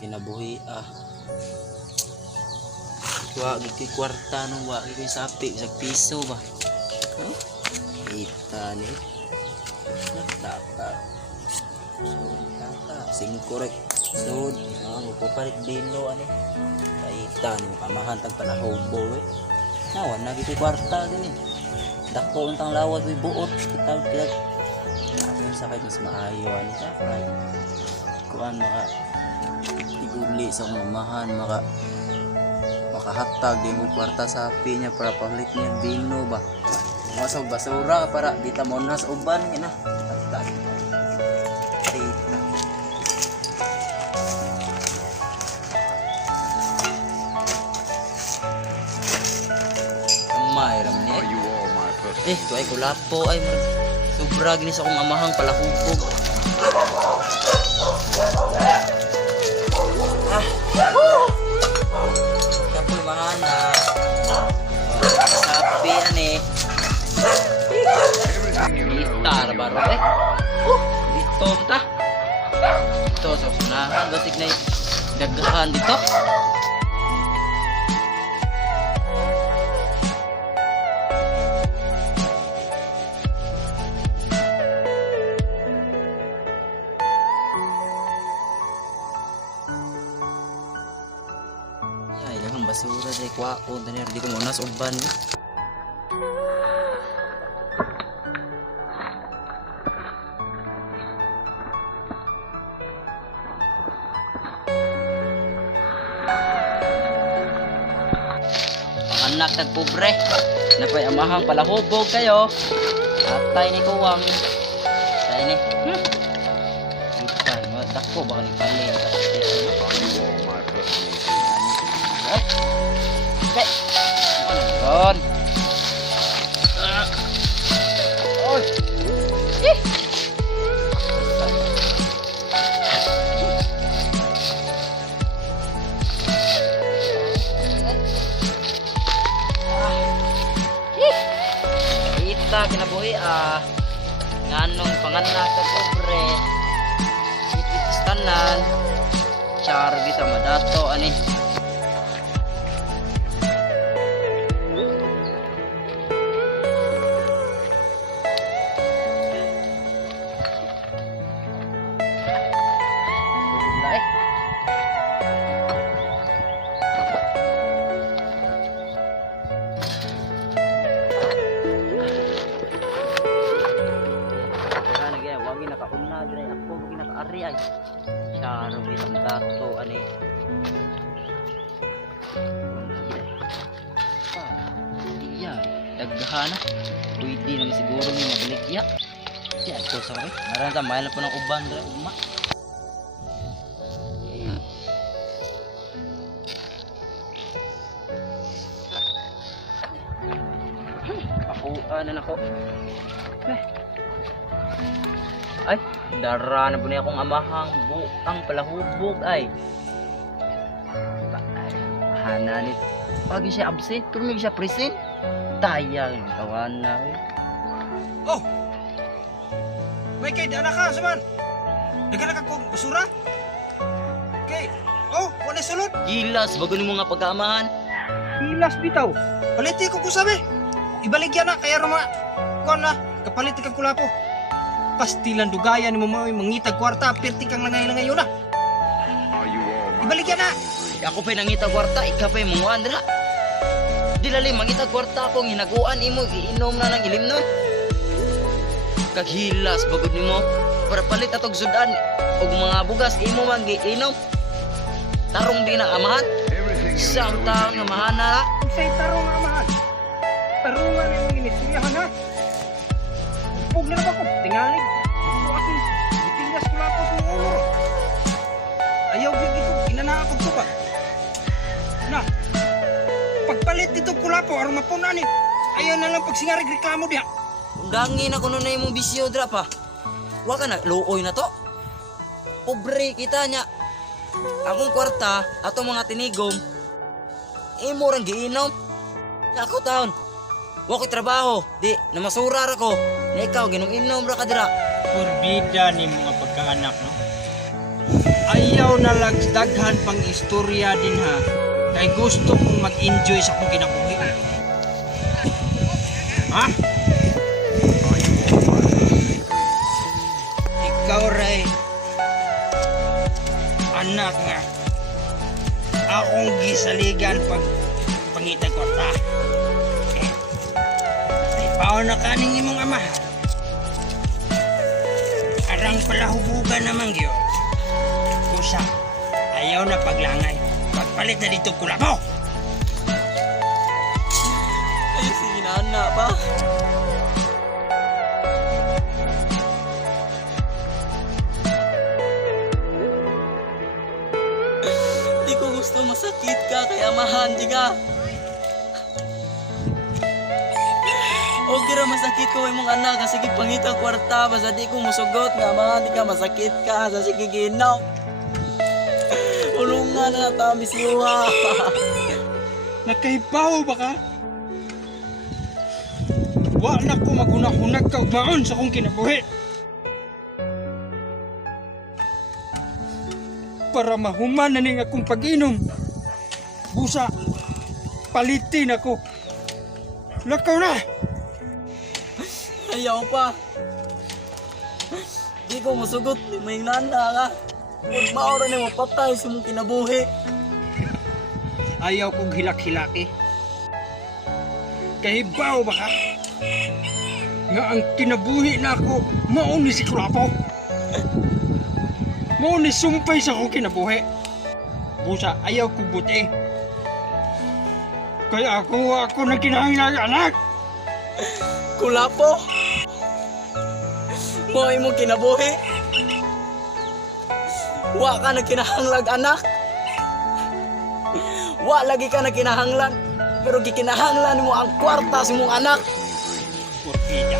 kinabuhi wa gigi kwarta no wa gigi sapi sa piso ba. No? Kita ni. Tata. So, tata singkorek. So, mo papalit dino ani. Kita ni pamahan tag panahobo we. Nawan na gigi kwarta gani. Dako untang lawat we buot kita aton sa kay mas maayo ani sa kay kuan maka iguli sa mamahan makahatag yung kwarta sapi niya para palit niya bino ba masog basura para di ta monas uban gina hatag na amay ram ni tuay kulapo ay sobra gini sa akong amahang palahubog. Kapul mahana. Sapi ani. Gitar baru dito ta. Ito sa unahan basig na daghan dito. Basura dai kwaon tani di ko monas uban. Anak tag pobre napay amahang palahubog kayo. Atay ni kuwang. Tay ni. Itay mo dako ba ni palit. Oke. Ron. Oh. Ih. Kita kinabuhi nganong panganak sa pobre. Itis tanan. Char bisa madato ani. Nakauna dire ako bagi nakaari ay syaro bitang dato ani iya daghana pwede naman siguro ni mabaligya ya to sa kay maran ta mahal po ng uban dire ugma ako nako ay, dara na po niya akong amahang bukang palahubog ay. Hana ni pagi siya absent, pero may siya present. Tayang kawan na. Oh! May kay dana ka, saman. Nagana ka kong basura? Okay. Oh, wala sulod. Gilas, bago ni mga pagkaamahan. Hilas bitaw. Paliti ko sabi. Ibaligyan na, kaya rama. Kuan na, kapaliti kang kulapo. Pastilan dugayan mo mangitag kwarta perti kang langay-langay yun na. Ibaligyan na. Ako pa nangita kwarta, ikaw pa yung mga andra. Dilali mangita kwarta akong hinaguan imo, iinom na ng ilim nun. Kaghilas, bagod ni mo. Para palit atog sudan, o mga bugas, imo man iinom. Tarong din ang amahan. Isang taong amahan na. Isa'y tarong ang amahan. Tarungan yung inistoryahan ha. Pug na ba ko? Tingalig. Buwasin. Bitingas ko lapos ng ulo. Ayaw gigito. Inanakot ko ba? Na. Pagpalit dito kulapo. Aron mapunan eh. Ayaw na lang pagsingarig reklamo diha. Undangin ako nun na yung bisyo dra pa. Huwag ka na. Luoy na to. Pobre kita niya. Akong kwarta. Ato mga tinigom. Imo rang giinom. Ako taon. Huwag ko'y trabaho. Di. Namasurar ako. Na ikaw, ginom-inom ra ka dira. Purbida ni mga pagkaanak, no? ayaw na daghan pang istorya din ha. Kay gusto kong mag-enjoy sa akong kinabuhi. Ha? Ikaw ray anak nga akong gisaligan pag pangitay ko ta. Ipaw na kaning imong ama. Arang pala hubugan naman yun. Kusa, ayaw na paglangay. Pagpalit na dito kulabaw. Ay, sige na anak pa. Di ko gusto masakit ka kay amahan, di ka. Okay ra masakit ko imong anak kasi gipangita kwarta basta di ko musugot nga amahan di ka masakit ka sa sige ginaw. Ulungan na tami siwa. Nagkahibaw ba ka? Wa na ko magunahunag ka ug maon sa akong kinabuhi. Para mahuman na ning akong pag-inom. Busa, palitin ako. Lakaw na! Ayaw pa. Di ko musugot ni may nana ka. Huwag maura na mapatay sa mong kinabuhi. Ayaw kong hilak-hilaki. Kahibaw ba ka? Nga ang kinabuhi na ako, mauni si Kulapo. Mauni sumpay sa akong kinabuhi. Busa, ayaw kong buti. Kaya ako na kinahanglan anak. Kulapo. Mo imong kinabuhi. Wa ka na kinahanglag anak. Wa lagi ka na kinahanglan. Pero gikinahanglan mo ang kwarta sa mong anak. Porkida.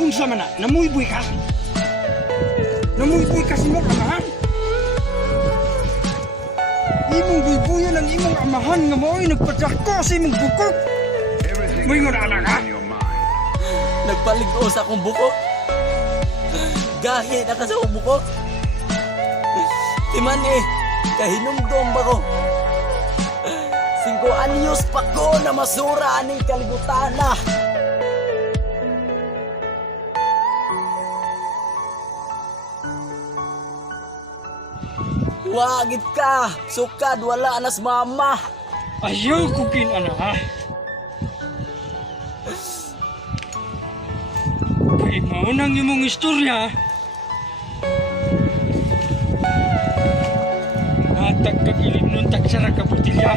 Unsa man na, namuyboy ka. Namuyboy ka sa mong amahan. Imong buybuyan ang imong amahan nga mao'y nagpatsako sa imong bukog. May nga anak ha? Nagpaligo sa akong buko. Gahi na ka sa akong buko. Timan kahinumdom ba ko? 5 anyos pa ko na masura aning kalibutan na. Wagit ka, sukad wala anas mama. Ayaw ko kinana ha? Kay maunang imong istorya. Matag kagilim nun tagsara ka butilya.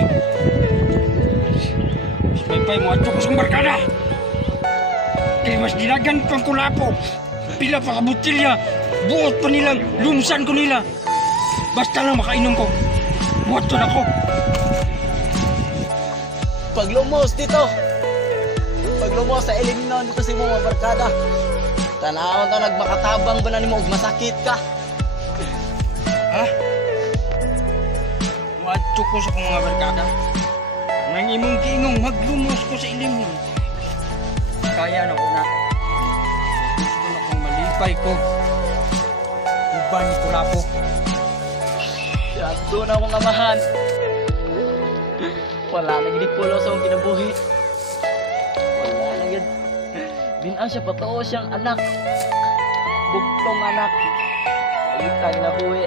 Pay mo ato ko sa barkada. Kay mas dinagan pang Kulapo. Pila pa ka butilya. Buot pa nilang, lumsan ko nila. Basta lang makainom ko. Buot na ako. Paglumos dito. Paglumos sa Elimnon dito sa mga barkada. Tanawon ta nagmakatabang ba na nimo og masakit ka? Ha? Wadto ko sa mga barkada. Nang imong giingong maglumos ko sa ilim. Kaya na ko na. Gusto na kong malipay ko. Uban ni Kulapo. Sakto na akong amahan. Wala na gid pulo sa akong kinabuhi. Wala na gid. Binan siya patoo siyang anak. Bugtong anak. Ayun tayo na buhi